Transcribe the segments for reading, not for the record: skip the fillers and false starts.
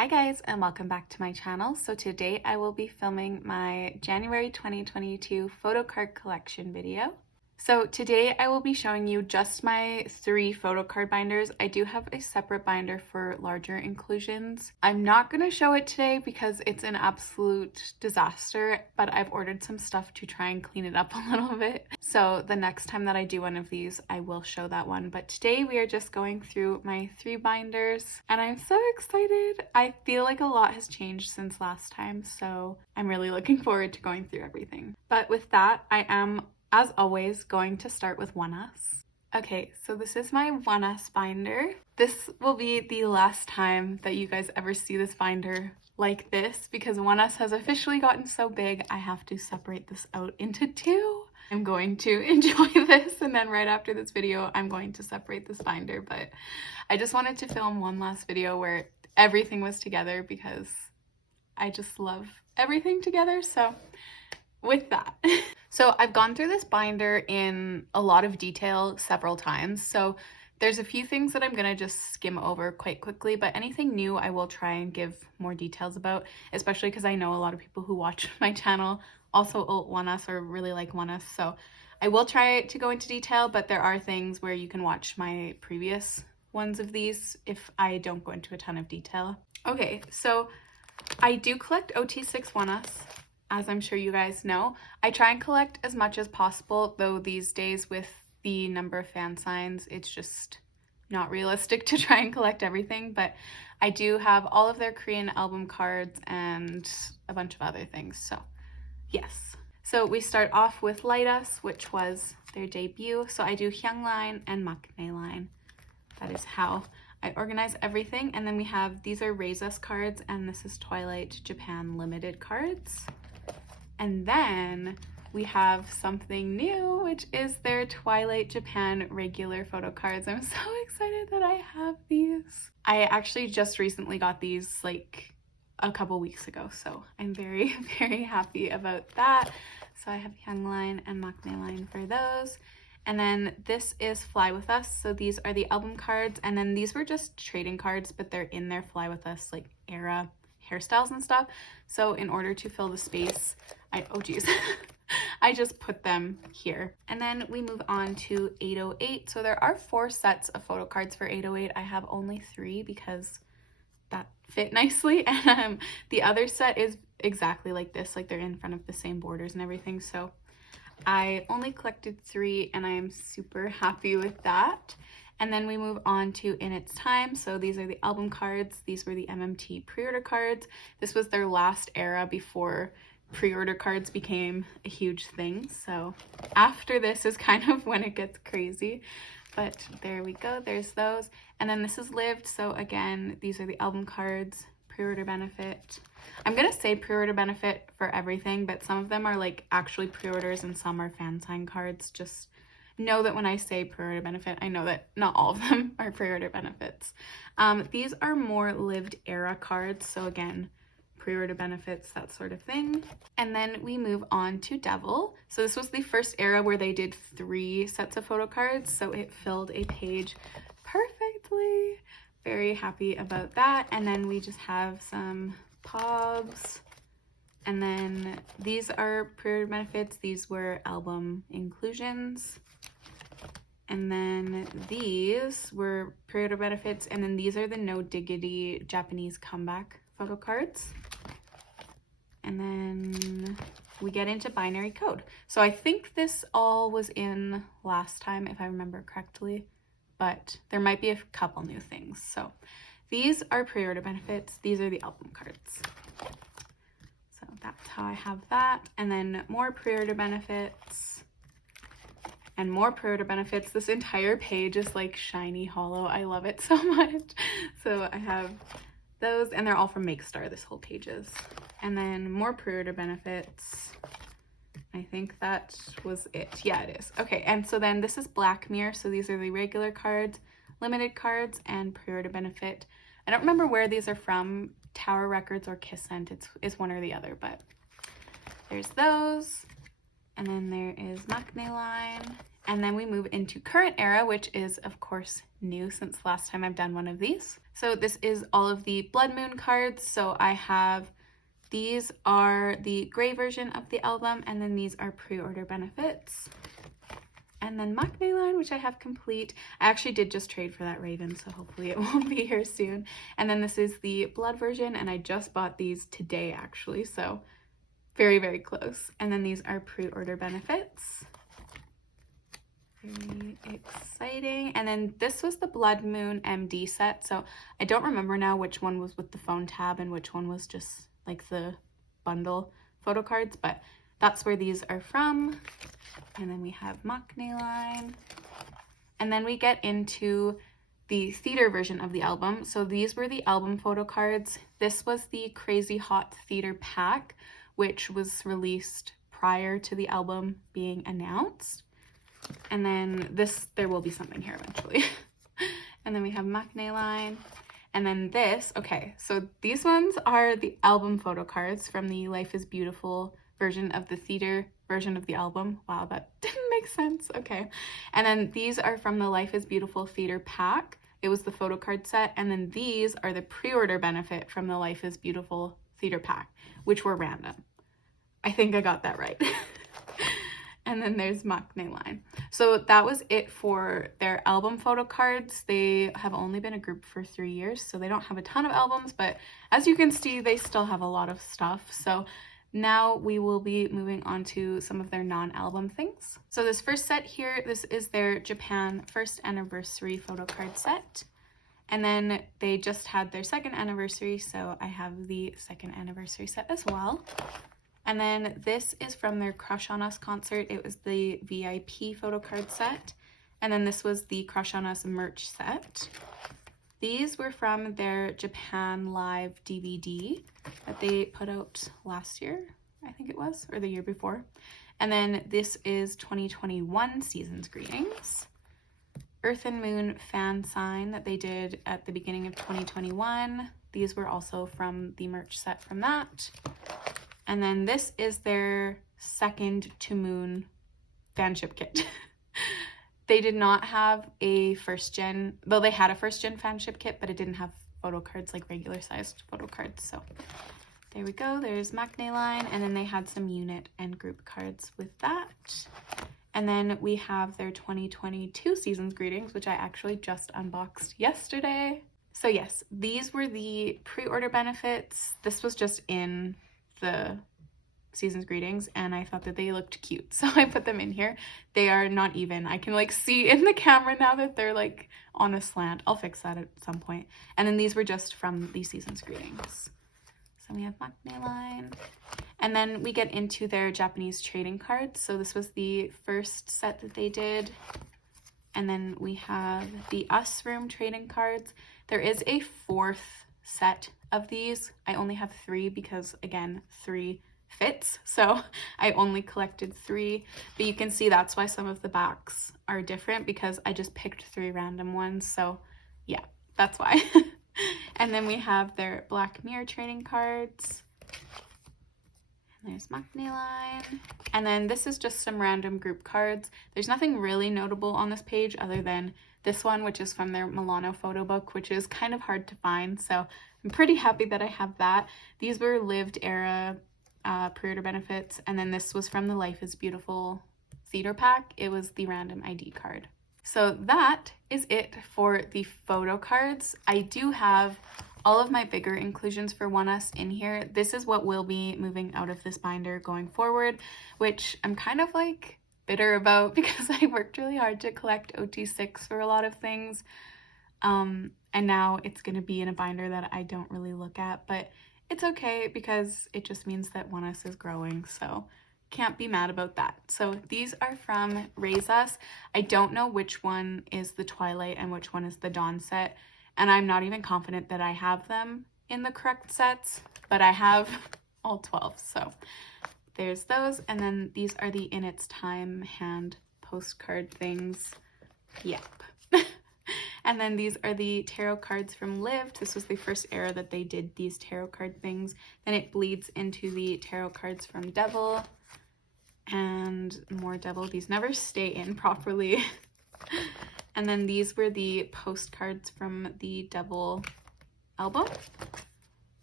Hi guys, and welcome back to my channel. So today I will be filming my January 2022 Photocard collection video. So today I will be showing you just my 3 Photocard binders. I do have a separate binder for larger inclusions. I'm not going to show it today because it's an absolute disaster, but I've ordered some stuff to try and clean it up a little bit. So the next time that I do one of these, I will show that one. But today we are just going through my 3 binders and I'm so excited. I feel like a lot has changed since last time, so I'm really looking forward to going through everything. But with that, I am, as always, going to start with oneus. Okay, so this is my oneus binder. This will be the last time that you guys ever see this binder like this because oneus has officially gotten so big, I have to separate this out into 2. I'm going to enjoy this, and then right after this video, I'm going to separate this binder, but I just wanted to film one last video where everything was together because I just love everything together. So with that, so I've gone through this binder in a lot of detail several times, so there's a few things that I'm gonna just skim over quite quickly, but anything new I will try and give more details about, especially because I know a lot of people who watch my channel also oneus or really like oneus, so I will try to go into detail, but there are things where you can watch my previous ones of these if I don't go into a ton of detail. Okay, so I do collect OT6 oneus. As I'm sure you guys know, I try and collect as much as possible, though these days with the number of fan signs, it's just not realistic to try and collect everything, but I do have all of their Korean album cards and a bunch of other things, so yes. So we start off with Light Us, which was their debut, so I do Hyung line and Maknae line. That is how I organize everything, and then we have, these are Raise Us cards, and this is Twilight Japan Limited cards. And then we have something new, which is their Twilight Japan regular photo cards. I'm so excited that I have these. I actually just recently got these like a couple weeks ago, so I'm very, very happy about that. So I have Hyung line and Maknae line for those. And then this is Fly With Us. So these are the album cards, and then these were just trading cards, but they're in their Fly With Us like era hairstyles and stuff. So in order to fill the space, I just put them here. And then we move on to 808. So there are 4 sets of photo cards for 808. I have only 3 because that fit nicely. And the other set is exactly like this, like they're in front of the same borders and everything. So I only collected 3 and I am super happy with that. And then we move on to In Its Time. So these are the album cards. These were the MMT pre-order cards. This was their last era before pre-order cards became a huge thing. So after this is kind of when it gets crazy. But there we go. There's those. And then this is Lived. So again, these are the album cards, pre-order benefit. I'm going to say pre-order benefit for everything, but some of them are like actually pre-orders and some are fan sign cards. Just know that when I say pre-order benefit, I know that not all of them are pre-order benefits. These are more lived era cards, so again, pre-order benefits, that sort of thing. And then we move on to Devil. So this was the first era where they did 3 sets of photo cards, so it filled a page perfectly. Very happy about that. And then we just have some POBs. And then these are pre-order benefits. These were album inclusions. And then these were pre-order benefits. And then these are the No Diggity Japanese comeback photo cards. And then we get into binary code. So I think this all was in last time, if I remember correctly, but there might be a couple new things. So these are pre-order benefits. These are the album cards. So that's how I have that. And then more pre-order benefits and more pre-order benefits. This entire page is like shiny hollow. I love it so much. So I have those, and they're all from MakeStar, this whole page is. And then more pre-order benefits. I think that was it. Yeah, it is. Okay, and so then this is Black Mirror. So these are the regular cards, limited cards, and pre-order benefit. I don't remember where these are from, Tower Records or Kissent. It's one or the other, but there's those. And then there is Maknae line. And then we move into current era, which is of course new since last time I've done one of these. So this is all of the blood moon cards. So I have, these are the gray version of the album, and then these are pre-order benefits. And then mamamoo line, which I have complete. I actually did just trade for that raven, so hopefully it won't be here soon. And then this is the blood version, and I just bought these today actually, so very, very close. And then these are pre-order benefits. Very exciting. And then this was the Blood Moon MD set, so I don't remember now which one was with the phone tab and which one was just like the bundle photo cards, but that's where these are from. And then we have mamamoo line. And then we get into the theater version of the album. So these were the album photo cards. This was the Crazy Hot Theater pack, which was released prior to the album being announced. And then this, there will be something here eventually. And then we have mamamoo line. And then this, okay, so these ones are the album photo cards from the Life is Beautiful version of the theater version of the album. Wow, that didn't make sense. Okay. And then these are from the Life is Beautiful theater pack. It was the photo card set. And then these are the pre-order benefit from the Life is Beautiful theater pack, which were random. I think I got that right. And then there's mamamoo line. So that was it for their album photo cards. They have only been a group for 3 years, so they don't have a ton of albums, but as you can see, they still have a lot of stuff. So now we will be moving on to some of their non-album things. So this first set here, this is their Japan first anniversary photo card set. And then they just had their second anniversary, so I have the second anniversary set as well. And then this is from their Crush on Us concert. It was the VIP photo card set. And then this was the Crush on Us merch set. These were from their Japan Live DVD that they put out last year, I think it was, or the year before. And then this is 2021 Seasons Greetings. Earth and Moon fan sign that they did at the beginning of 2021. These were also from the merch set from that. And then this is their second to Moon fanship kit. They did not have a first gen, though they had a first gen fanship kit, but it didn't have photo cards like regular sized photo cards. So there we go. There's mamamoo line. And then they had some unit and group cards with that. And then we have their 2022 Seasons Greetings, which I actually just unboxed yesterday. So yes, these were the pre-order benefits. This was just in the Seasons Greetings, and I thought that they looked cute, so I put them in here. They are not even. I can like see in the camera now that they're like on a slant. I'll fix that at some point. And then these were just from the Seasons Greetings. So we have mamamoo line. And then we get into their Japanese trading cards. So this was the first set that they did. And then we have the Us Room trading cards. There is a fourth set of these. I only have 3 because, again, 3 fits. So I only collected 3. But you can see that's why some of the backs are different, because I just picked 3 random ones. So yeah, that's why. And then we have their Black Mirror trading cards. And there's mamamoo line. And then this is just some random group cards. There's nothing really notable on this page other than this one, which is from their Milano photo book, which is kind of hard to find. So I'm pretty happy that I have that. These were lived era pre-order benefits. And then this was from the Life is Beautiful theater pack. It was the random ID card. So that is it for the photo cards. I do have all of my bigger inclusions for oneus in here. This is what will be moving out of this binder going forward, which I'm kind of like bitter about because I worked really hard to collect OT6 for a lot of things. And now it's going to be in a binder that I don't really look at, but it's okay because it just means that oneus is growing, so can't be mad about that. So these are from Raise Us. I don't know which one is the Twilight and which one is the Dawn set, and I'm not even confident that I have them in the correct sets, but I have all 12, so there's those. And then these are the In Its Time hand postcard things. Yep. And then these are the tarot cards from Lived. This was the first era that they did these tarot card things. Then it bleeds into the tarot cards from Devil. and more double. These never stay in properly. And then these were the postcards from the double album.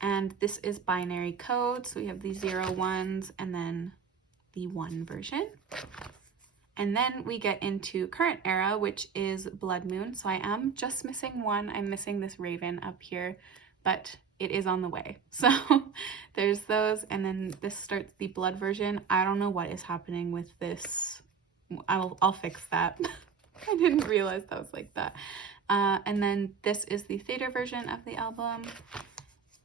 And this is binary code. So we have the 0 ones and then the 1 version. And then we get into current era, which is Blood Moon. So I am just missing one. I'm missing this raven up here, but it is on the way. So there's those. And then this starts the blood version. I don't know what is happening with this. I'll fix that. I didn't realize that was like that. And then this is the theater version of the album.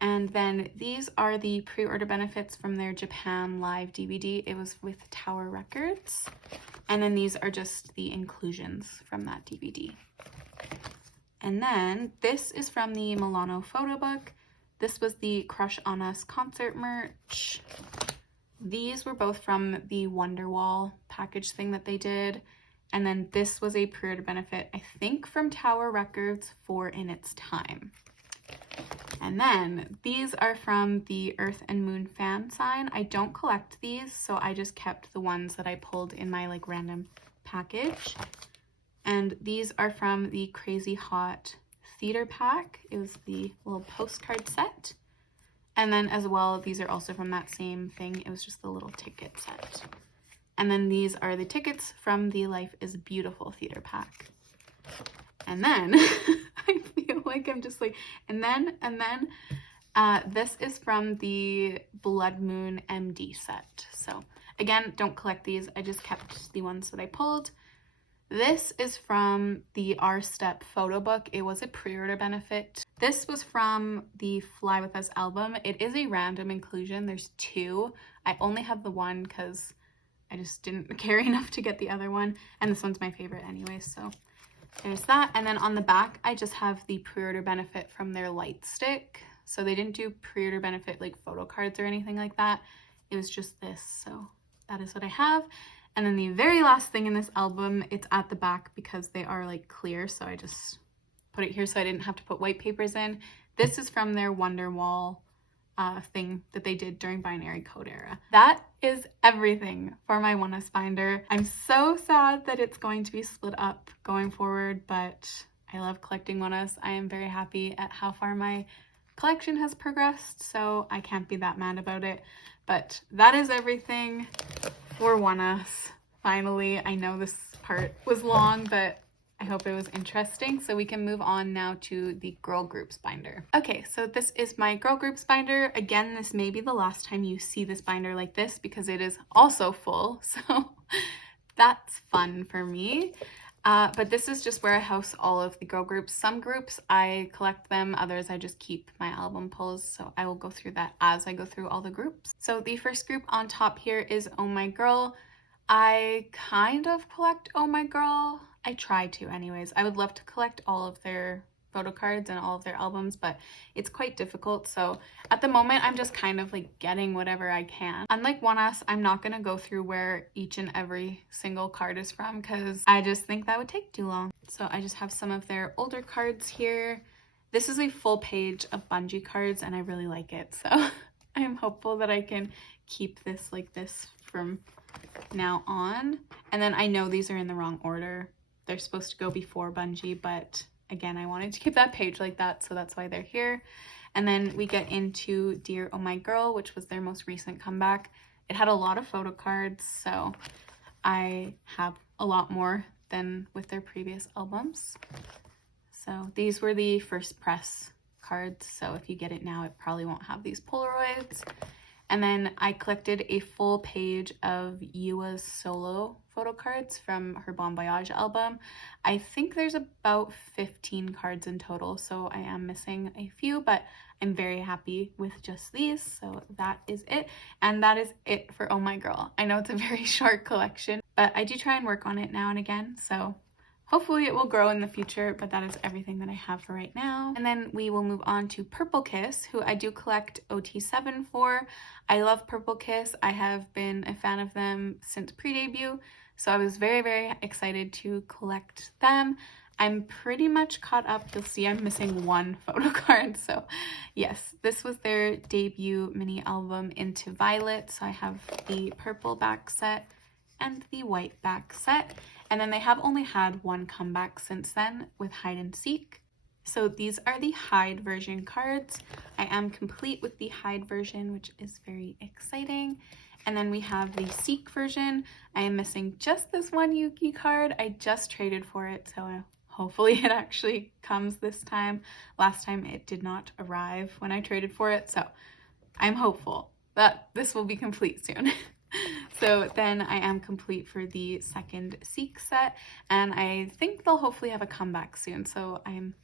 And then these are the pre-order benefits from their Japan live DVD. It was with Tower Records. And then these are just the inclusions from that DVD. And then this is from the Milano photo book. This was the Crush on Us concert merch. These were both from the Wonderwall package thing that they did. And then this was a pre-order benefit, I think from Tower Records for In Its Time. And then these are from the Earth and Moon fan sign. I don't collect these, so I just kept the ones that I pulled in my like random package. And these are from the Crazy Hot theater pack. It was the little postcard set. And then as well, these are also from that same thing. It was just the little ticket set. And then these are the tickets from the Life is Beautiful theater pack. And then I feel like I'm just like, and then this is from the Blood Moon MD set. So again, don't collect these. I just kept the ones that I pulled. This is from the R Step photo book. It was a pre-order benefit. This was from the Fly With Us album. It is a random inclusion. There's 2. I only have the 1 because I just didn't care enough to get the other one. And this one's my favorite anyway, so there's that. And then on the back, I just have the pre-order benefit from their light stick. So they didn't do pre-order benefit like photo cards or anything like that. It was just this. So that is what I have. And then the very last thing in this album, it's at the back because they are like clear. So I just put it here so I didn't have to put white papers in. This is from their Wonderwall thing that they did during binary code era. That is everything for my oneus binder. I'm so sad that it's going to be split up going forward, but I love collecting oneus. I am very happy at how far my collection has progressed, so I can't be that mad about it. But that is everything for oneus. Finally, I know this part was long, but I hope it was interesting. So we can move on now to the girl groups binder. Okay, so this is my girl groups binder. Again, this may be the last time you see this binder like this because it is also full. So that's fun for me. But this is just where I house all of the girl groups. Some groups I collect them, others I just keep my album pulls. So I will go through that as I go through all the groups. So the first group on top here is Oh My Girl. I kind of collect Oh My Girl. I try to anyways. I would love to collect all of their photo cards and all of their albums, but it's quite difficult. So at the moment, I'm just kind of like getting whatever I can. Unlike oneus, I'm not going to go through where each and every single card is from because I just think that would take too long. So I just have some of their older cards here. This is a full page of bungee cards and I really like it. So I am hopeful that I can keep this like this from now on. And then I know these are in the wrong order. They're supposed to go before bungee, but again, I wanted to keep that page like that, so that's why they're here. And then we get into Dear Oh My Girl, which was their most recent comeback. It had a lot of photo cards, so I have a lot more than with their previous albums. So these were the first press cards, so if you get it now, it probably won't have these Polaroids. And then I collected a full page of Yua's solo photo cards from her Bon Voyage album. I think there's about 15 cards in total, so I am missing a few, but I'm very happy with just these. So that is it. And that is it for Oh My Girl. I know it's a very short collection, but I do try and work on it now and again. So hopefully it will grow in the future, but that is everything that I have for right now. And then we will move on to Purple Kiss, who I do collect OT7 for. I love Purple Kiss. I have been a fan of them since pre-debut, so I was very, very excited to collect them. I'm pretty much caught up. You'll see I'm missing one photo card. So yes, this was their debut mini album Into Violet. So I have the purple back set and the white back set. And then they have only had one comeback since then with hide and seek. So these are the hide version cards. I am complete with the hide version, which is very exciting. And then we have the seek version. I am missing just this one Yuki card. I just traded for it, so hopefully it actually comes this time. Last time it did not arrive when I traded for it, so I'm hopeful that this will be complete soon. So then I am complete for the second seek set, and I think they'll hopefully have a comeback soon, so I'm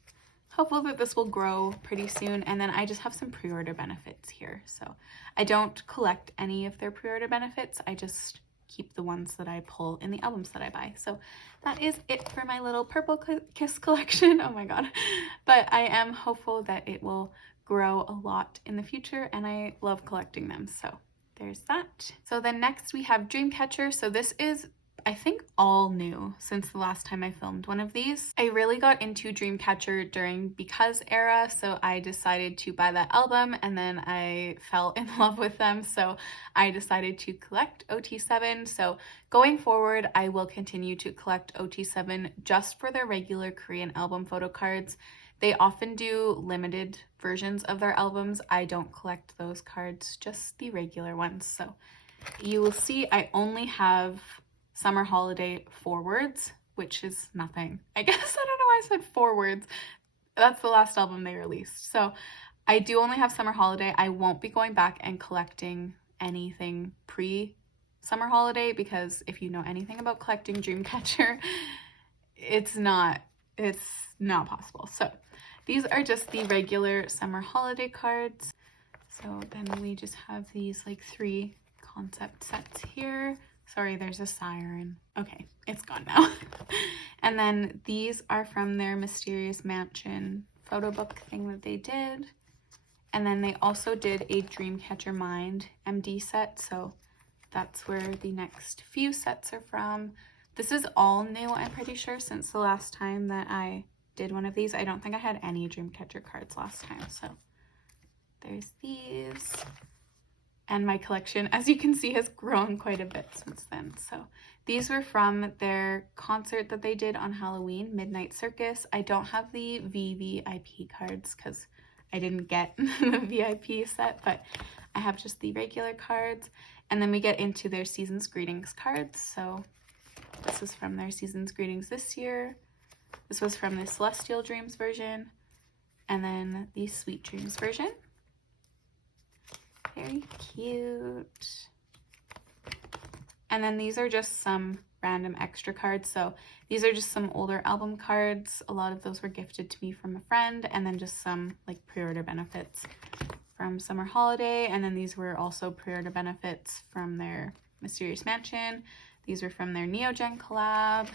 hopeful that this will grow pretty soon. And then I just have some pre-order benefits here. So I don't collect any of their pre-order benefits. I just keep the ones that I pull in the albums that I buy. So that is it for my little Purple Kiss collection. Oh my god. But I am hopeful that it will grow a lot in the future, and I love collecting them. So there's that. So then next we have Dreamcatcher. So this is, I think, all new since the last time I filmed one of these. I really got into Dreamcatcher during Because era, so I decided to buy that album, and then I fell in love with them, so I decided to collect OT7. So going forward, I will continue to collect OT7 just for their regular Korean album photo cards. They often do limited versions of their albums. I don't collect those cards, just the regular ones. So you will see I only have Summer Holiday forwards, which is nothing. I guess, I don't know why I said forwards. That's the last album they released. So I do only have Summer Holiday. I won't be going back and collecting anything pre-Summer Holiday, because if you know anything about collecting Dreamcatcher, it's not possible. So these are just the regular Summer Holiday cards. So then we just have these like 3 concept sets here. Sorry, there's a siren. Okay, it's gone now. And then these are from their Mysterious Mansion photo book thing that they did. And then they also did a Dreamcatcher Mind MD set, so that's where the next few sets are from. This is all new, I'm pretty sure, since the last time that I did one of these. I don't think I had any Dreamcatcher cards last time, so there's these. And my collection, as you can see, has grown quite a bit since then. So these were from their concert that they did on Halloween, Midnight Circus. I don't have the VVIP cards because I didn't get the VIP set, but I have just the regular cards. And then we get into their Season's Greetings cards. So this is from their Season's Greetings this year. This was from the Celestial Dreams version. And then the Sweet Dreams version. Very cute. And then these are just some random extra cards. So these are just some older album cards. A lot of those were gifted to me from a friend, and then just some like pre-order benefits from Summer Holiday. And then these were also pre-order benefits from their Mysterious Mansion. These were from their Neogen collab.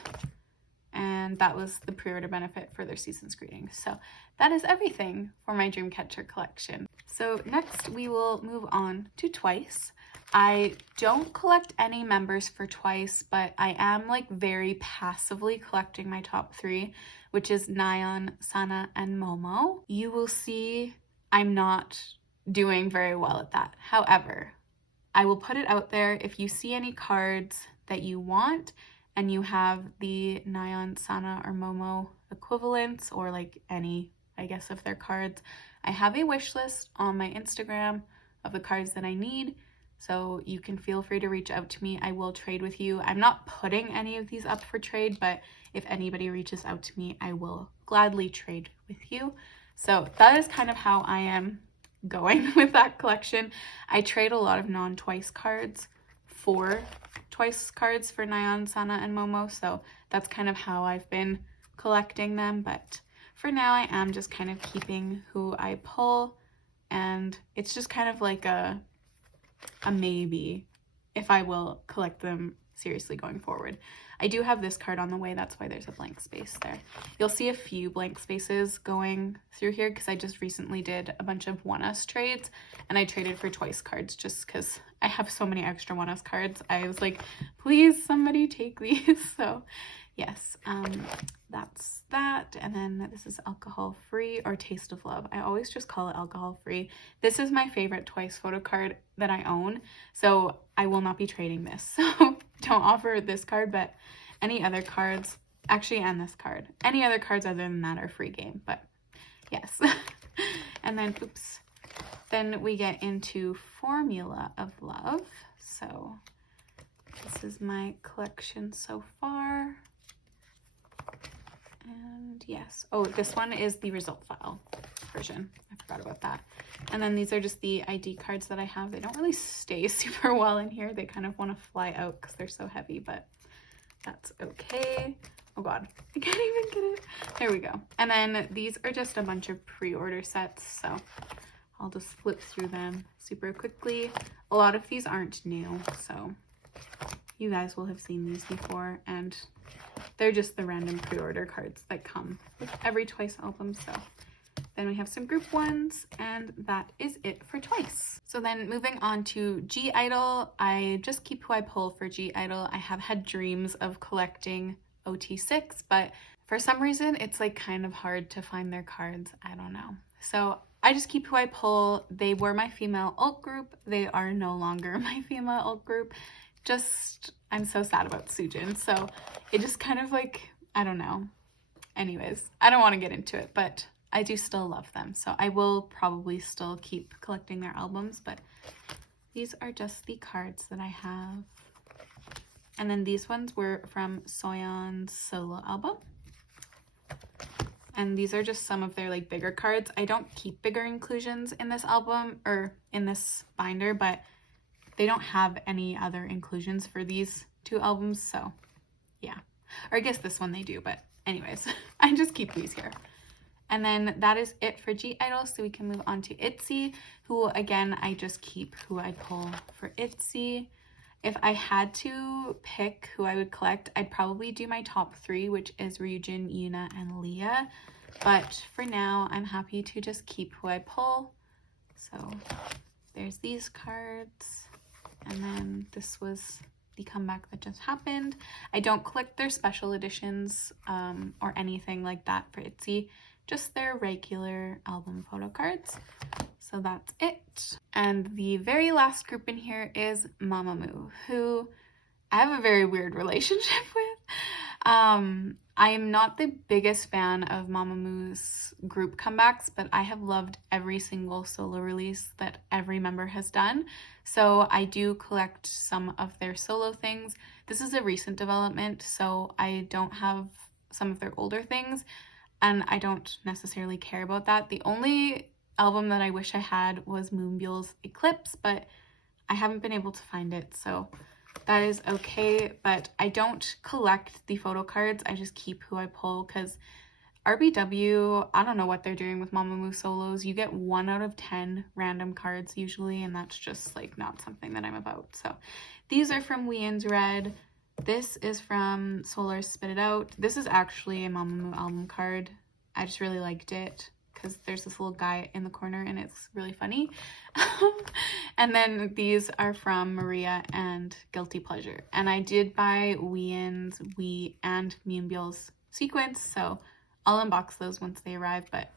And that was the pre-order benefit for their Season's Greetings. So that is everything for my Dreamcatcher collection. So next we will move on to Twice. I don't collect any members for Twice, but I am like very passively collecting my top 3, which is Nayeon, Sana, and Momo. You will see I'm not doing very well at that. However, I will put it out there, if you see any cards that you want and you have the Nayeon, Sana, or Momo equivalents, or like any, I guess, of their cards, I have a wish list on my Instagram of the cards that I need, so you can feel free to reach out to me. I will trade with you. I'm not putting any of these up for trade, but if anybody reaches out to me, I will gladly trade with you. So that is kind of how I am going with that collection. I trade a lot of non-Twice cards for Twice cards for Nayeon, Sana, and Momo, so that's kind of how I've been collecting them. But for now, I am just kind of keeping who I pull, and it's just kind of like a maybe if I will collect them seriously going forward. I do have this card on the way, that's why there's a blank space there. You'll see a few blank spaces going through here because I just recently did a bunch of oneus trades, and I traded for Twice cards just because I have so many extra oneus cards. I was like, please somebody take these. So yes, that's that. And then this is alcohol free, or Taste of Love. I always just call it alcohol free. This is my favorite Twice photo card that I own, so I will not be trading this. So don't offer this card, but any other cards, actually, and this card. Any other cards other than that are free game, but yes. And then, oops. Then we get into Formula of Love. So this is my collection so far. And yes, oh, this one is the result file version. I forgot about that. And then these are just the ID cards that I have. They don't really stay super well in here. They kind of want to fly out because they're so heavy, but that's okay. Oh God, I can't even get it. There we go. And then these are just a bunch of pre-order sets. So I'll just flip through them super quickly. A lot of these aren't new, so you guys will have seen these before, and they're just the random pre-order cards that come with every Twice album. So then we have some group ones, and that is it for Twice. So then moving on to g-i-dle, I just keep who I pull for g-i-dle. I have had dreams of collecting OT6, but for some reason it's like kind of hard to find their cards. I don't know. So I just keep who I pull. They were my female alt group. They are no longer my female alt group. Just, I'm so sad about Sujin. So it just kind of like, I don't know. Anyways, I don't want to get into it, but I do still love them. So I will probably still keep collecting their albums, but these are just the cards that I have. And then these ones were from Soyeon's solo album. And these are just some of their like bigger cards. I don't keep bigger inclusions in this album or in this binder, but they don't have any other inclusions for these two albums. So yeah, or I guess this one they do, but anyways, I just keep these here. And then that is it for g-i-dle. So we can move on to itzy, who again, I just keep who I pull for itzy. If I had to pick who I would collect, I'd probably do my top three, which is Ryujin, Yuna, and Leah. But for now, I'm happy to just keep who I pull. So there's these cards. And then this was the comeback that just happened. I don't collect their special editions or anything like that for itzy, just their regular album photo cards. So that's it. And the very last group in here is Mamamoo, who I have a very weird relationship with. I am not the biggest fan of Mamamoo's group comebacks, but I have loved every single solo release that every member has done. So I do collect some of their solo things. This is a recent development, so I don't have some of their older things, and I don't necessarily care about that. The only album that I wish I had was Moonbyul's Eclipse, but I haven't been able to find it, so that is okay. But I don't collect the photo cards. I just keep who I pull, because RBW, I don't know what they're doing with Mamamoo solos. You get 1 out of 10 random cards usually, and that's just like not something that I'm about. So these are from wheein's Red. This is from Solar's Spit It Out. This is actually a Mamamoo album card. I just really liked it because there's this little guy in the corner and it's really funny. And then these are from Maria and Guilty Pleasure. And I did buy wheein's Wee and moonbyul's sequence, so I'll unbox those once they arrive. But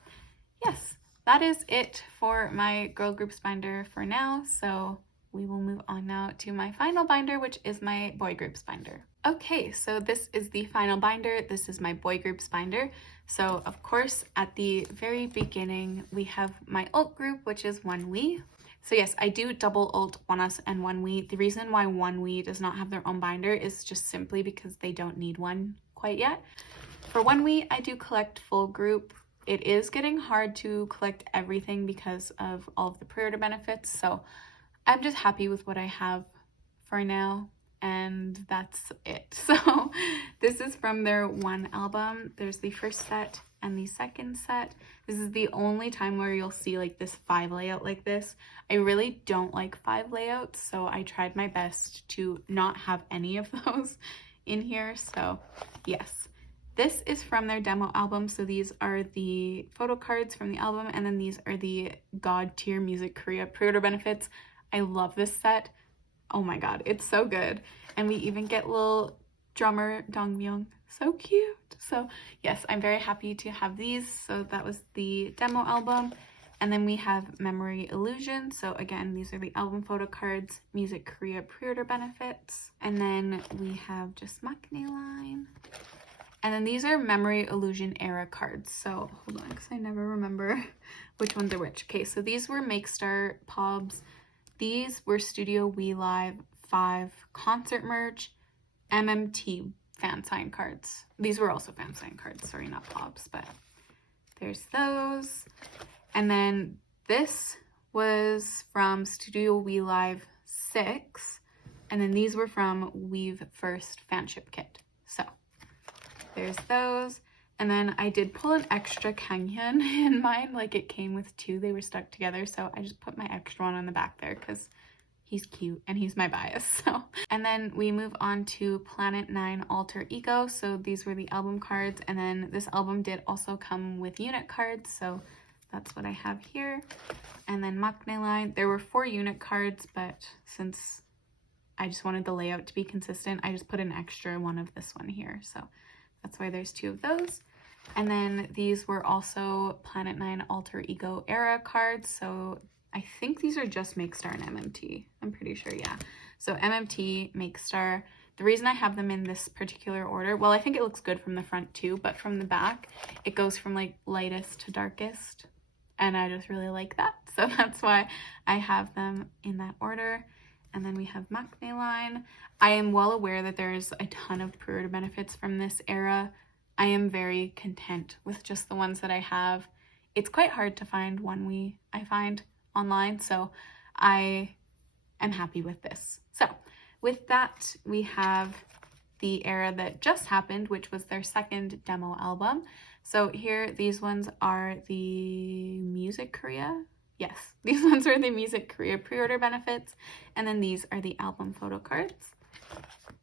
yes, that is it for my girl groups binder for now. So we will move on now to my final binder, which is my boy groups binder. Okay, so this is the final binder. This is my boy groups binder. So of course, at the very beginning, we have my alt group, which is onewe. So yes, I do double alt oneus and onewe. The reason why onewe does not have their own binder is just simply because they don't need one quite yet. For onewe, I do collect full group. It is getting hard to collect everything because of all of the pre-order benefits. So I'm just happy with what I have for now, and that's it. So this is from their one album. There's the first set and the second set. This is the only time where you'll see like this 5 layout like this. I really don't like 5 layouts, so I tried my best to not have any of those in here. So yes, this is from their demo album. So these are the photo cards from the album, and then these are the God Tier Music Korea pre-order benefits. I love this set. Oh my god, it's so good. And we even get little drummer Dongmyoung. So cute. So yes, I'm very happy to have these. So that was the demo album. And then we have Memory Illusion. So again, these are the album photo cards, Music Korea pre-order benefits. And then we have just maknae line. And then these are Memory Illusion era cards. So hold on, because I never remember which ones are which. Okay, so these were Makestar Pobs. These were Studio We Live 5 concert merch, MMT fan sign cards. These were also fan sign cards, sorry, not Pobs, but there's those. And then this was from Studio We Live 6. And then these were from Weave First Fanship Kit. So there's those. And then I did pull an extra Kanghyun in mine, like it came with two, they were stuck together. So I just put my extra one on the back there because he's cute and he's my bias. So, and then we move on to Planet 9 Alter Ego. So these were the album cards. And then this album did also come with unit cards. So that's what I have here. And then maknae line, there were 4 unit cards, but since I just wanted the layout to be consistent, I just put an extra one of this one here. So that's why there's 2 of those. And then these were also Planet 9 Alter Ego era cards. So I think these are just Makestar and MMT. I'm pretty sure, yeah. So MMT, Makestar. The reason I have them in this particular order, well, I think it looks good from the front too, but from the back, it goes from like lightest to darkest. And I just really like that. So that's why I have them in that order. And then we have maknae line. I am well aware that there's a ton of pre-order benefits from this era. I am very content with just the ones that I have. It's quite hard to find onewe, I find, online, so I am happy with this. So with that, we have the era that just happened, which was their second demo album. So here, these ones are the Music Korea. Yes, these ones are the Music Korea pre-order benefits. And then these are the album photo cards.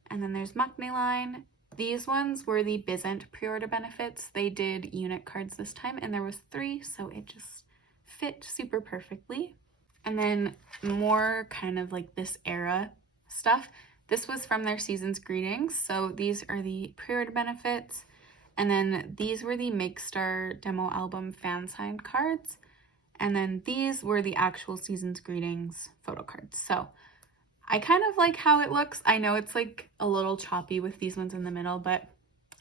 And then there's maknae line. These ones were the Bizent pre-order benefits. They did unit cards this time and there was 3, so it just fit super perfectly. And then more kind of like this era stuff. This was from their season's greetings. So these are the pre-order benefits. And then these were the Makestar demo album fan signed cards. And then these were the actual season's greetings photo cards. So I kind of like how it looks. I know it's like a little choppy with these ones in the middle, but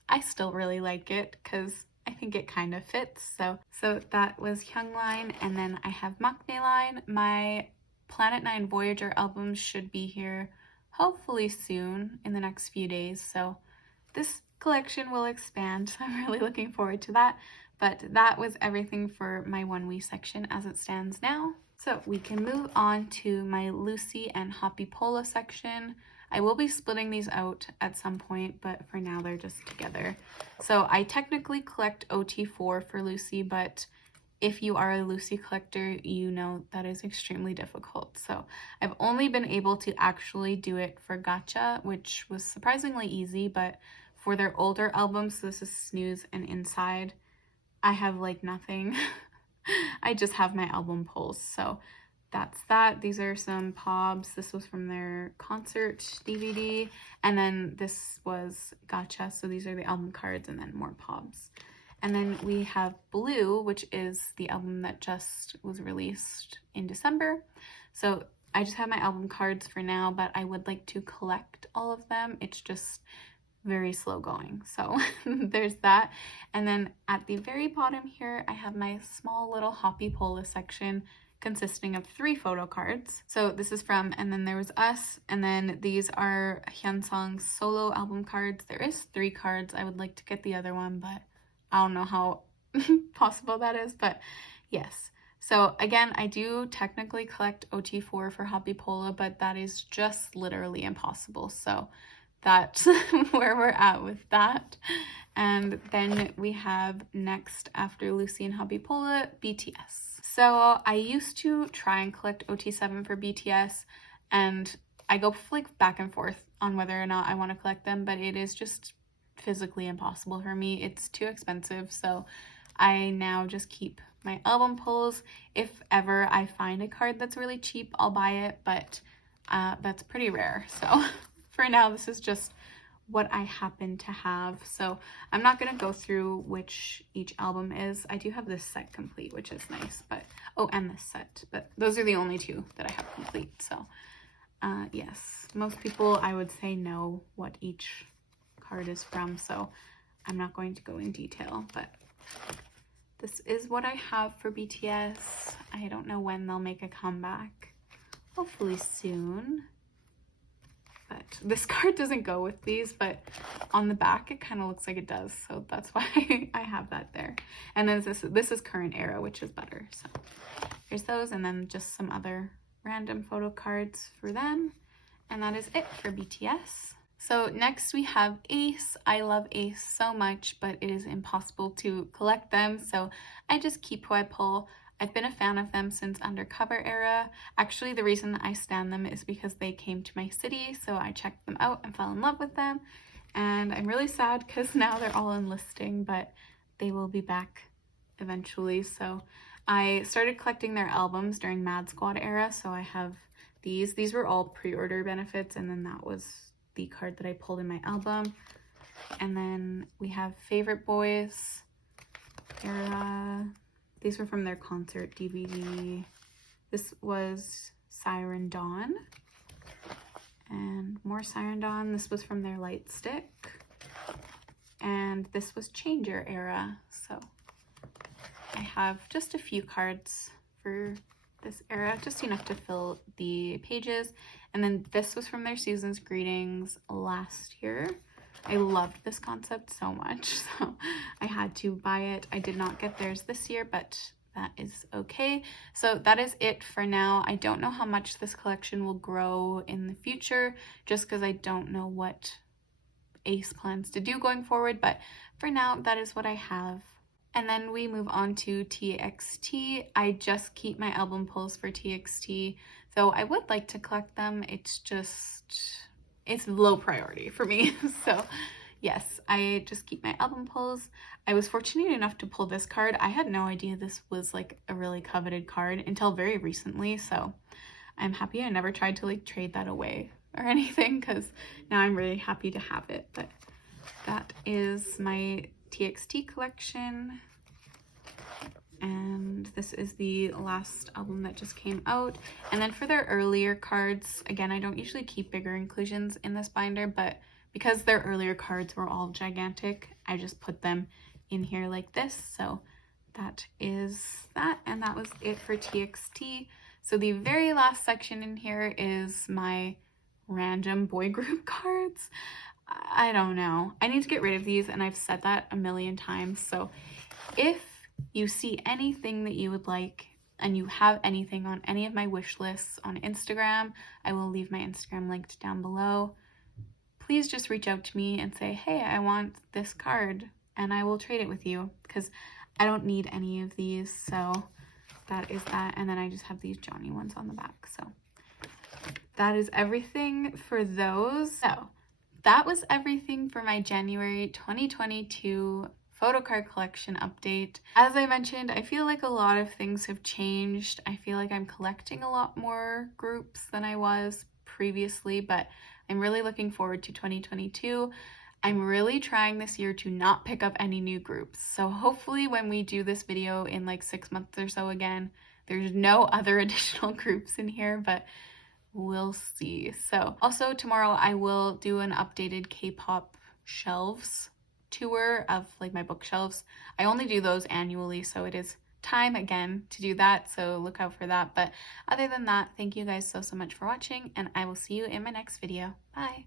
I still really like it because I think it kind of fits. So that was Hyung line, and then I have maknae line. My Planet 9 Voyager albums should be here hopefully soon in the next few days. So this collection will expand. I'm really looking forward to that. But that was everything for my onewe section as it stands now. So we can move on to my Lucy and hoppipolla section. I will be splitting these out at some point, but for now they're just together. So I technically collect OT4 for Lucy, but if you are a Lucy collector, you know that is extremely difficult. So I've only been able to actually do it for Gacha, which was surprisingly easy, but for their older albums, so this is Snooze and Inside, I have like nothing. I just have my album pulls, so that's that. These are some Pobs. This was from their concert DVD, and then this was Gacha, so these are the album cards and then more Pobs. And then we have Blue, which is the album that just was released in December. So I just have my album cards for now, but I would like to collect all of them. It's just very slow going, so there's that. And then at the very bottom here, I have my small little hoppipolla section consisting of 3 photo cards. So this is from And Then There Was Us, and then these are Hyunsong's solo album cards. There is 3 cards. I would like to get the other one, but I don't know how possible that is, but yes. So again, I do technically collect OT4 for hoppipolla, but that is just literally impossible. So that's where we're at with that. And then we have next after Lucy and hoppipolla, BTS. So I used to try and collect OT7 for BTS, and I go like back and forth on whether or not I want to collect them, but it is just physically impossible for me. It's too expensive, so I now just keep my album pulls. If ever I find a card that's really cheap, I'll buy it, but that's pretty rare. So for now, this is just what I happen to have. So I'm not gonna go through which each album is. I do have this set complete, which is nice, but oh, and this set, but those are the only two that I have complete. So yes, most people I would say know what each card is from, so I'm not going to go in detail, but this is what I have for BTS. I don't know when they'll make a comeback. Hopefully soon. But this card doesn't go with these, but on the back it kind of looks like it does, so that's why I have that there. And then this is current era, which is better. So here's those, and then just some other random photo cards for them. And that is it for BTS. So next we have a.c.e. I love a.c.e. so much, but it is impossible to collect them, so I just keep who I pull. I've been a fan of them since Undercover era. Actually, the reason I stan them is because they came to my city, so I checked them out and fell in love with them. And I'm really sad because now they're all enlisting, but they will be back eventually. So I started collecting their albums during Mad Squad era, so I have these. These were all pre-order benefits, and then that was the card that I pulled in my album. And then we have Favorite Boys era. These were from their concert DVD. This was Siren Dawn. And more Siren Dawn. This was from their Light Stick. And this was Changer era. So I have just a few cards for this era, just enough to fill the pages. And then this was from their Season's Greetings last year. I loved this concept so much, so I had to buy it. I did not get theirs this year, but that is okay. So that is it for now. I don't know how much this collection will grow in the future, just because I don't know what a.c.e. plans to do going forward, but for now, that is what I have. And then we move on to TXT. I just keep my album pulls for TXT, though I would like to collect them. It's low priority for me. So yes, I just keep my album pulls. I was fortunate enough to pull this card. I had no idea this was like a really coveted card until very recently. So I'm happy I never tried to like trade that away or anything, because now I'm really happy to have it. But that is my TXT collection, and this is the last album that just came out. And then for their earlier cards, again, I don't usually keep bigger inclusions in this binder, but because their earlier cards were all gigantic, I just put them in here like this. So that is that, and that was it for TXT. So the very last section in here is my random boy group cards. I don't know. I need to get rid of these, and I've said that a million times. So if you see anything that you would like and you have anything on any of my wish lists on Instagram, I will leave my Instagram linked down below. Please just reach out to me and say, hey, I want this card, and I will trade it with you, because I don't need any of these. So that is that. And then I just have these Johnny ones on the back. So that is everything for those. So that was everything for my January 2022 Photocard collection update. As I mentioned, I feel like a lot of things have changed. I feel like I'm collecting a lot more groups than I was previously, but I'm really looking forward to 2022. I'm really trying this year to not pick up any new groups. So hopefully when we do this video in like 6 months or so again, there's no other additional groups in here, but we'll see. So also tomorrow I will do an updated K-pop shelves tour of like my bookshelves. I only do those annually, so it is time again to do that, so look out for that. But other than that, thank you guys so much for watching, and I will see you in my next video. Bye.